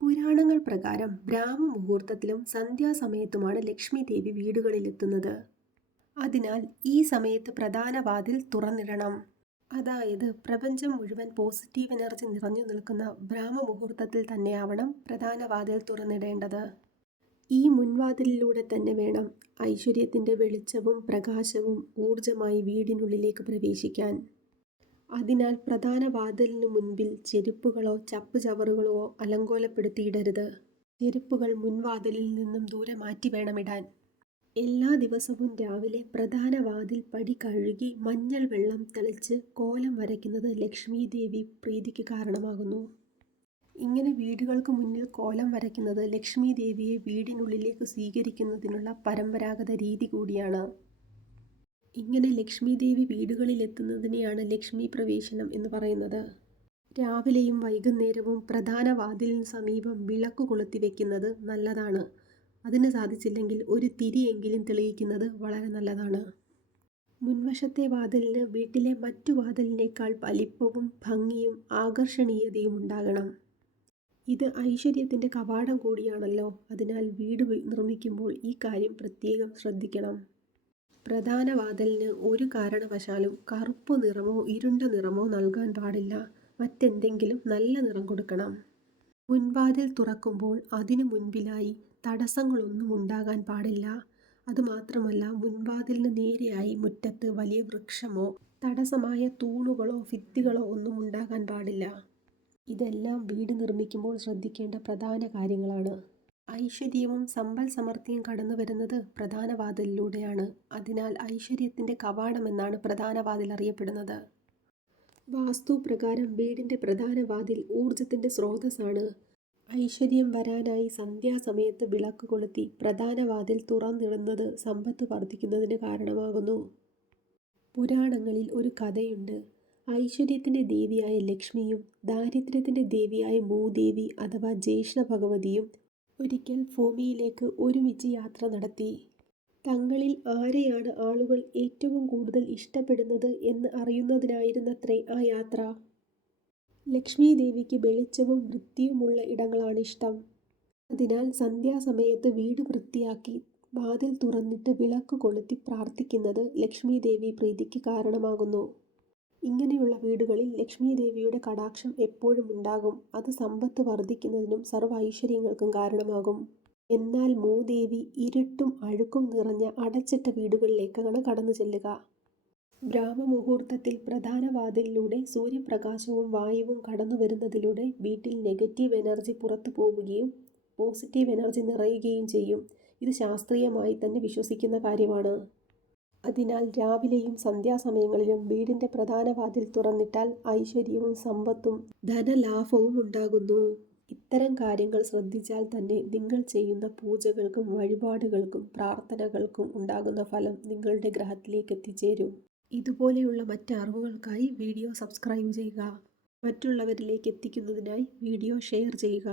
പുരാണങ്ങൾ പ്രകാരം ബ്രാഹ്മ മുഹൂർത്തത്തിലും സന്ധ്യാസമയത്തുമാണ് ലക്ഷ്മി ദേവി വീടുകളിലെത്തുന്നത്. അതിനാൽ ഈ സമയത്ത് പ്രധാന വാതിൽ തുറന്നിടണം. അതായത് പ്രപഞ്ചം മുഴുവൻ പോസിറ്റീവ് എനർജി നിറഞ്ഞു നിൽക്കുന്ന ബ്രാഹ്മ മുഹൂർത്തത്തിൽ തന്നെയാവണം പ്രധാന വാതിൽ തുറന്നിടേണ്ടത്. ഈ മുൻവാതിലിലൂടെ തന്നെ വേണം ഐശ്വര്യത്തിന്റെ വെളിച്ചവും പ്രകാശവും ഊർജമായി വീടിനുള്ളിലേക്ക് പ്രവേശിക്കാൻ. അതിനാൽ പ്രധാന വാതിലിനു മുൻപിൽ ചെരുപ്പുകളോ ചപ്പുചവറുകളോ അലങ്കോലപ്പെടുത്തിയിടരുത്. ചെരുപ്പുകൾ മുൻവാതിലിൽ നിന്നും ദൂരെ മാറ്റി വേണമിടാൻ. എല്ലാ ദിവസവും രാവിലെ പ്രധാന വാതിൽ പടി കഴുകി മഞ്ഞൾ വെള്ളം തെളിച്ച് കോലം വരയ്ക്കുന്നത് ലക്ഷ്മി ദേവി പ്രീതിക്ക് കാരണമാകുന്നു. ഇങ്ങനെ വീടുകൾക്ക് മുന്നിൽ കോലം വരയ്ക്കുന്നത് ലക്ഷ്മി ദേവിയെ വീടിനുള്ളിലേക്ക് സ്വീകരിക്കുന്നതിനുള്ള പരമ്പരാഗത രീതി കൂടിയാണ്. ഇങ്ങനെ ലക്ഷ്മി ദേവി വീടുകളിലെത്തുന്നതിനെയാണ് ലക്ഷ്മി പ്രവേശനം എന്ന് പറയുന്നത്. രാവിലെയും വൈകുന്നേരവും പ്രധാന വാതിലിന് സമീപം വിളക്ക് കൊളുത്തി വയ്ക്കുന്നത് നല്ലതാണ്. അതിന് സാധിച്ചില്ലെങ്കിൽ ഒരു തിരിയെങ്കിലും തെളിയിക്കുന്നത് വളരെ നല്ലതാണ്. മുൻവശത്തെ വാതിലിന് വീട്ടിലെ മറ്റു വാതിലിനേക്കാൾ വലിപ്പവും ഭംഗിയും ആകർഷണീയതയും ഉണ്ടാകണം. ഇത് ഐശ്വര്യത്തിന്റെ കവാടം കൂടിയാണല്ലോ. അതിനാൽ വീട് നിർമ്മിക്കുമ്പോൾ ഈ കാര്യം പ്രത്യേകം ശ്രദ്ധിക്കണം. പ്രധാന വാതിലിന് ഒരു കാരണവശാലും കറുപ്പ് നിറമോ ഇരുണ്ട നിറമോ നൽകാൻ പാടില്ല. മറ്റെന്തെങ്കിലും നല്ല നിറം കൊടുക്കണം. മുൻവാതിൽ തുറക്കുമ്പോൾ അതിനു മുൻപിലായി തടസ്സങ്ങളൊന്നും ഉണ്ടാകാൻ പാടില്ല. അതുമാത്രമല്ല മുൻവാതിലിന് നേരെയായി മുറ്റത്ത് വലിയ വൃക്ഷമോ തടസ്സമായ തൂണുകളോ ഭിത്തികളോ ഒന്നും ഉണ്ടാകാൻ പാടില്ല. ഇതെല്ലാം വീട് നിർമ്മിക്കുമ്പോൾ ശ്രദ്ധിക്കേണ്ട പ്രധാന കാര്യങ്ങളാണ്. ഐശ്വര്യവും സമ്പൽ സമൃദ്ധിയും കടന്നു വരുന്നത് പ്രധാന വാതിലിലൂടെയാണ് അതിനാൽ ഐശ്വര്യത്തിന്റെ കവാടമെന്നാണ് പ്രധാന വാതിൽ അറിയപ്പെടുന്നത്. വാസ്തു പ്രകാരം വീടിന്റെ പ്രധാന വാതിൽ ഊർജത്തിന്റെ സ്രോതസ്സാണ്. ഐശ്വര്യം വരാനായി സന്ധ്യാസമയത്ത് വിളക്ക് കൊളുത്തി പ്രധാന വാതിൽ തുറന്നിടുന്നത് സമ്പത്ത് വർദ്ധിക്കുന്നതിന് കാരണമാകുന്നു. പുരാണങ്ങളിൽ ഒരു കഥയുണ്ട്. ഐശ്വര്യത്തിന്റെ ദേവിയായ ലക്ഷ്മിയും ദാരിദ്ര്യത്തിന്റെ ദേവിയായ ഭൂദേവി അഥവാ ജ്യേഷ്ഠ ഭഗവതിയും ഒരിക്കൽ ഭൂമിയിലേക്ക് ഒരുമിച്ച് യാത്ര നടത്തി. തങ്ങളിൽ ആരെയാണ് ആളുകൾ ഏറ്റവും കൂടുതൽ ഇഷ്ടപ്പെടുന്നത് എന്ന് അറിയുന്നതിനായിരുന്നത്രേ ആ യാത്ര. ലക്ഷ്മി ദേവിക്ക് വെളിച്ചവും വൃത്തിയുമുള്ള ഇടങ്ങളാണ് ഇഷ്ടം. അതിനാൽ സന്ധ്യാസമയത്ത് വീട് വൃത്തിയാക്കി വാതിൽ തുറന്നിട്ട് വിളക്ക് കൊളുത്തി പ്രാർത്ഥിക്കുന്നത് ലക്ഷ്മി ദേവി പ്രീതിക്ക് കാരണമാകുന്നു. ഇങ്ങനെയുള്ള വീടുകളിൽ ലക്ഷ്മി ദേവിയുടെ കടാക്ഷം എപ്പോഴും ഉണ്ടാകും. അത് സമ്പത്ത് വർദ്ധിക്കുന്നതിനും സർവ ഐശ്വര്യങ്ങൾക്കും കാരണമാകും. എന്നാൽ മൂദേവി ഇരുട്ടും അഴുക്കും നിറഞ്ഞ അടച്ചിട്ട വീടുകളിലേക്കാണ് കടന്നു ചെല്ലുക. ബ്രാഹ്മമുഹൂർത്തത്തിൽ പ്രധാന വാതിലിലൂടെ സൂര്യപ്രകാശവും വായുവും കടന്നു വരുന്നതിലൂടെ വീട്ടിൽ നെഗറ്റീവ് എനർജി പുറത്തു പോവുകയും പോസിറ്റീവ് എനർജി നിറയുകയും ചെയ്യും. ഇത് ശാസ്ത്രീയമായി തന്നെ വിശ്വസിക്കുന്ന കാര്യമാണ്. അതിനാൽ രാവിലെയും സന്ധ്യാസമയങ്ങളിലും വീടിന്റെ പ്രധാന വാതിൽ തുറന്നിട്ടാൽ ഐശ്വര്യവും സമ്പത്തും ധനലാഭവും ഉണ്ടാകുന്നു. ഇത്തരം കാര്യങ്ങൾ ശ്രദ്ധിച്ചാൽ തന്നെ നിങ്ങൾ ചെയ്യുന്ന പൂജകൾക്കും വഴിപാടുകൾക്കും പ്രാർത്ഥനകൾക്കും ഉണ്ടാകുന്ന ഫലം നിങ്ങളുടെ ഗ്രഹത്തിലേക്ക് എത്തിച്ചേരും. ഇതുപോലെയുള്ള മറ്റ് അറിവുകൾക്കായി വീഡിയോ സബ്സ്ക്രൈബ് ചെയ്യുക. മറ്റുള്ളവരിലേക്ക് എത്തിക്കുന്നതിനായി വീഡിയോ ഷെയർ ചെയ്യുക.